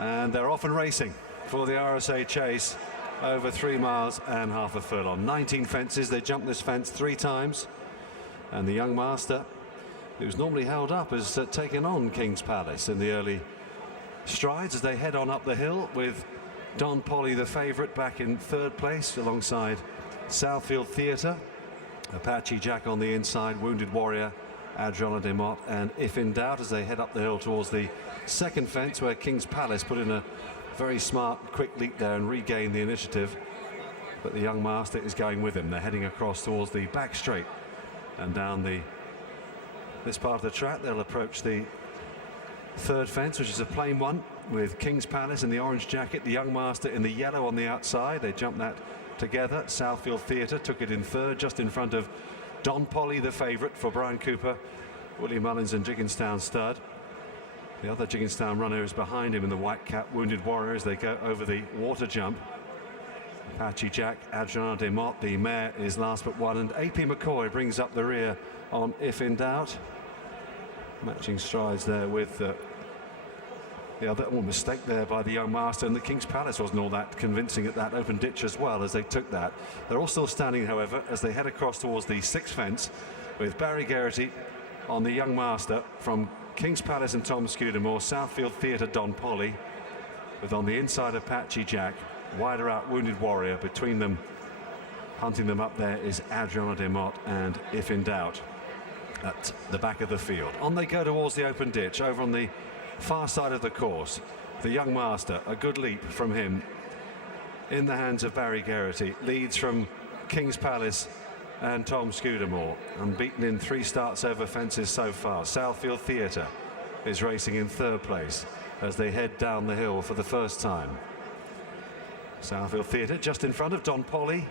And they're off and racing for the RSA Chase over 3 miles and half a furlong. 19 fences. They jumped this fence 3 times. And the young master, who's normally held up, has taken on King's Palace in the early strides as they head on up the hill, with Don Poli, the favourite, back in 3rd place alongside Southfield Theatre, Apache Jack on the inside, Wounded Warrior, Adriana de Mott, and If in Doubt, as they head up the hill towards the 2nd fence, where King's Palace put in a very smart quick leap there and regained the initiative. But the young master is going with him. They're heading across towards the back straight and down this part of the track. They'll approach the 3rd fence, which is a plain one, with King's Palace in the orange jacket, the young master in the yellow on the outside. They jumped that together. Southfield Theatre took it in 3rd, just in front of Don Poli, the favourite, for Bryan Cooper, Willie Mullins and Jigginstown Stud. The other Jigginstown runner is behind him in the white cap, Wounded Warrior, as they go over the water jump. Apache Jack, Adriana de Mott, the mare, is last but one, and AP McCoy brings up the rear on If in Doubt. Matching strides there with the other mistake there by the young master, and the King's Palace wasn't all that convincing at that open ditch as well as they took that. They're all still standing, however, as they head across towards the 6th fence, with Barry Geraghty on the young master from King's Palace and Tom Scudamore, Southfield Theatre Don Poli, with on the inside Apache Jack, wider out Wounded Warrior. Between them, hunting them up there, is Adriana de Mott and If in Doubt at the back of the field. On they go towards the open ditch over on the far side of the course. The young master, a good leap from him, in the hands of Barry Geraghty, leads from King's Palace and Tom Scudamore, unbeaten in 3 starts over fences so far. Southfield Theatre is racing in 3rd place as they head down the hill for the first time. Southfield Theatre just in front of Don Poli.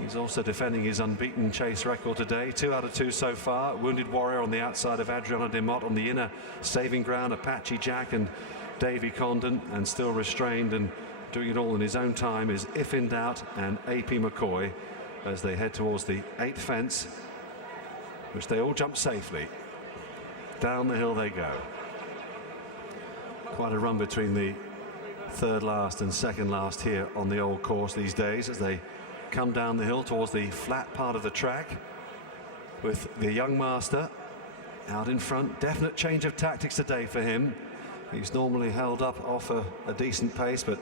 He's also defending his unbeaten chase record today, 2 out of 2 so far. Wounded Warrior on the outside of Adriana de Mott. On the inner saving ground, Apache Jack and Davy Condon, and still restrained and doing it all in his own time is If in Doubt and AP McCoy, as they head towards the 8th fence, which they all jump safely. Down the hill they go. Quite a run between the 3rd last and 2nd last here on the old course these days, as they come down the hill towards the flat part of the track, with the young master out in front. Definite change of tactics today for him. He's normally held up off a decent pace, but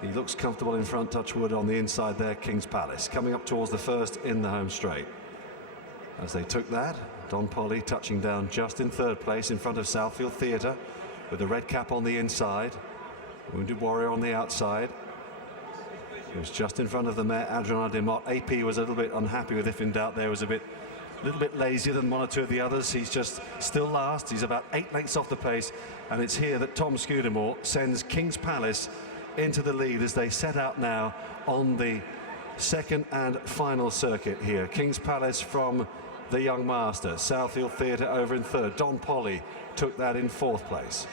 he looks comfortable in front. Touch wood. On the inside there, King's Palace coming up towards the 1st in the home straight. As they took that, Don Poli touching down just in 3rd place in front of Southfield Theatre, with the red cap on the inside, Wounded Warrior on the outside. He was just in front of the mare Adriana de Mott. AP was a little bit unhappy with If in Doubt there, was a little bit lazier than 1 or 2 of the others. He's just still last. He's about 8 lengths off the pace, and it's here that Tom Scudamore sends King's Palace into the lead as they set out now on the 2nd and final circuit here. King's Palace from the young master, Southfield Theatre over in 3rd. Don Poli took that in 4th place.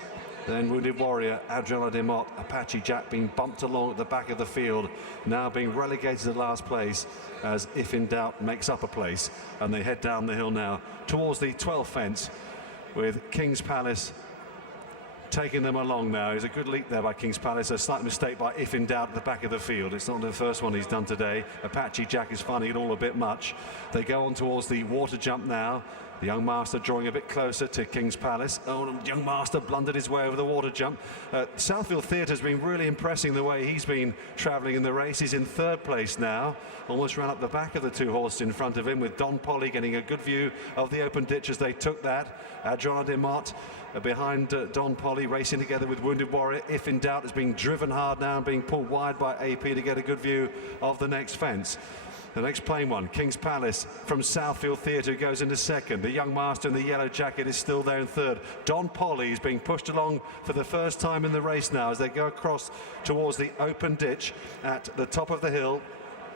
Then Wounded Warrior, Adriana de Mott, Apache Jack being bumped along at the back of the field, now being relegated to last place as If in Doubt makes up a place, and they head down the hill now towards the 12th fence, with King's Palace taking them along now. It's a good leap there by King's Palace. A slight mistake by If in Doubt at the back of the field. It's not the first one he's done today. Apache Jack is finding it all a bit much. They go on towards the water jump now. The young master drawing a bit closer to King's Palace. Oh, the young master blundered his way over the water jump. Southfield Theatre's been really impressing the way he's been travelling in the race. He's in 3rd place now. Almost ran up the back of the 2 horses in front of him, with Don Poli getting a good view of the open ditch as they took that. Adriana de Mott behind Don Poli, racing together with Wounded Warrior. If in Doubt is being driven hard now and being pulled wide by AP to get a good view of the next fence. The next plain one, King's Palace from Southfield Theatre, goes into 2nd. The young master in the yellow jacket is still there in 3rd. Don Poli is being pushed along for the first time in the race now as they go across towards the open ditch at the top of the hill.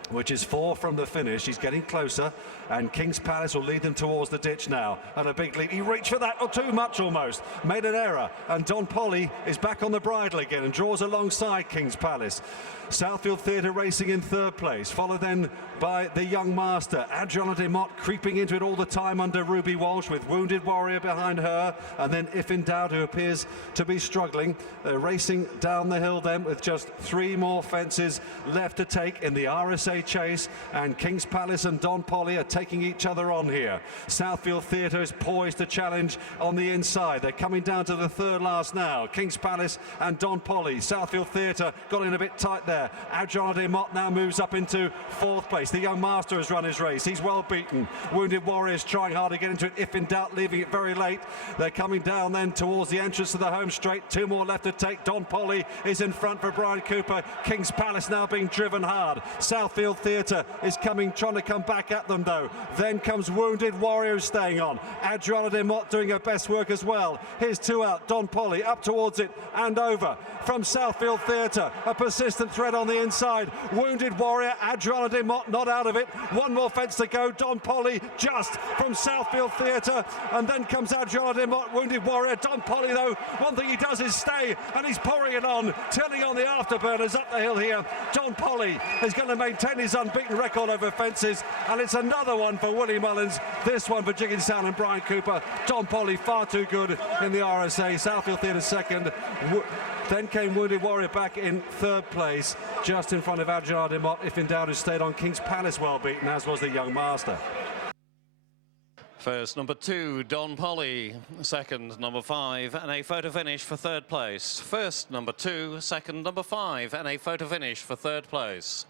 which is 4 from the finish. He's getting closer, and King's Palace will lead them towards the ditch now. And a big lead. He reached for that, or too much almost. Made an error, and Don Poli is back on the bridle again and draws alongside King's Palace. Southfield Theatre racing in 3rd place, followed then by the young master. Adriana de Mott creeping into it all the time under Ruby Walsh, with Wounded Warrior behind her, and then If in Doubt, who appears to be struggling. They're racing down the hill then with just 3 more fences left to take in the RSA Chase, and King's Palace and Don Poli are taking each other on here. Southfield Theatre is poised to challenge on the inside. They're coming down to the 3rd last now. King's Palace and Don Poli. Southfield Theatre got in a bit tight there. Adriana de Mott now moves up into 4th place. The young master has run his race. He's well beaten. Wounded Warriors trying hard to get into it. If in Doubt, leaving it very late. They're coming down then towards the entrance to the home straight. 2 more left to take. Don Poli is in front for Bryan Cooper. King's Palace now being driven hard. Southfield Theatre is coming, trying to come back at them though. Then comes Wounded Warrior staying on. Adriana de Mott doing her best work as well. Here's 2 out. Don Poli up towards it and over. From Southfield Theatre, a persistent threat on the inside. Wounded Warrior, Adriana de Mott not out of it. 1 more fence to go. Don Poli just from Southfield Theatre, and then comes Adriana de Mott. Wounded Warrior. Don Poli though, one thing he does is stay, and he's pouring it on, turning on the afterburners up the hill here. Don Poli is going to maintain his unbeaten record over fences, and it's another one for Willie Mullins, this one for Jigginstown and Bryan Cooper. Don Poli far too good in the RSA. Southfield Theatre 2nd. Then came Wounded Warrior back in 3rd place, just in front of Adriana de Mott. If in Doubt, who stayed on. King's Palace well beaten, as was the young master. First, number 2, Don Poli. Second, number 5, and a photo finish for 3rd place. First, number 2, second, number 5, and a photo finish for 3rd place.